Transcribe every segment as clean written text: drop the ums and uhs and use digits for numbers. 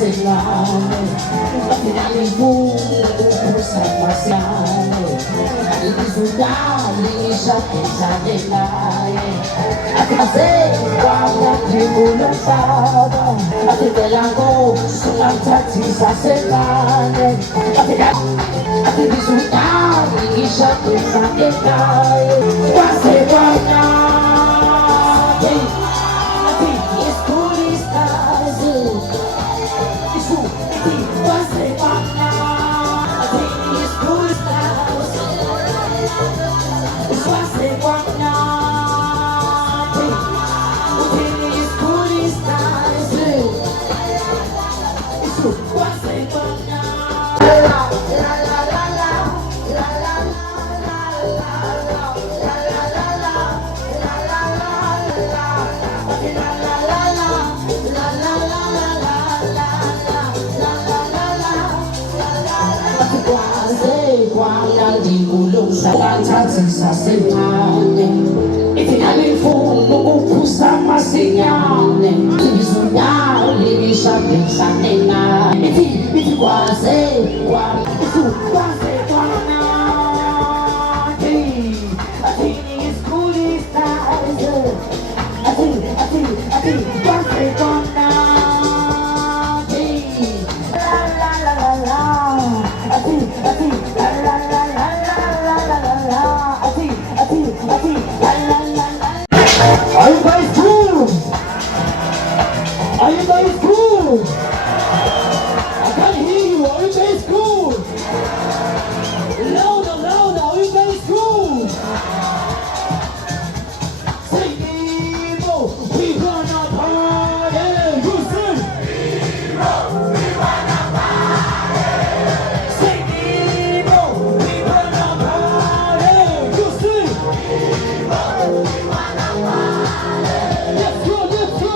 Segnale, finale in culo, salvazione, i risultati, sapienza dell'aria, a casa, guarda che volontario, a te della go, sulla tazza segnale, a te risultati, sapienza dell'aria, quasi guarda. Di gulong sa lantatin sa semane itinali fumo upo sa masinyane Ibisunya, libisha, bensane na Iti kwase, kwa Isu kwase, kwa na Ati is kuli stars Ati, kwase, kwa na La la la la la Ati, la la la la Are you guys cool? Are you guys cool? I can't hear you. Are you guys cool? Louder, louder. Are you guys cool? Say Nemo, we gonna party. You say Nemo, we wanna party. Say Nemo, we gonna party. You say Nemo, we wanna party. Let's go, let's go.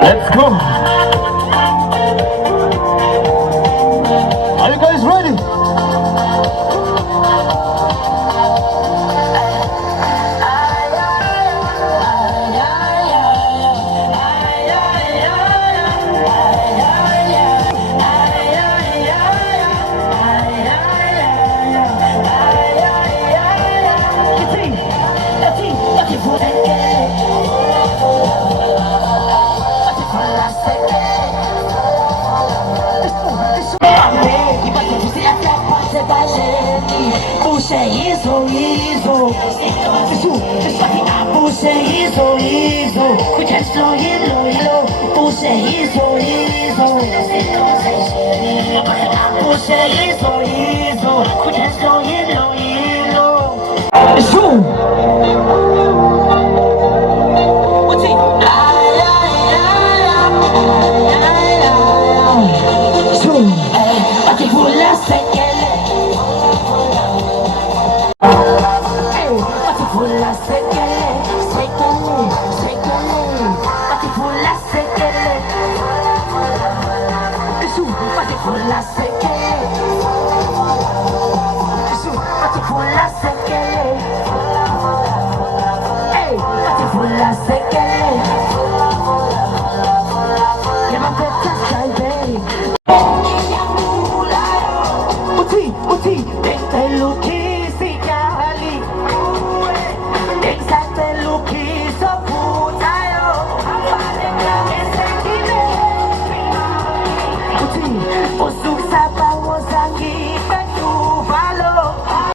Let's go. Are you guys ready? Zoom!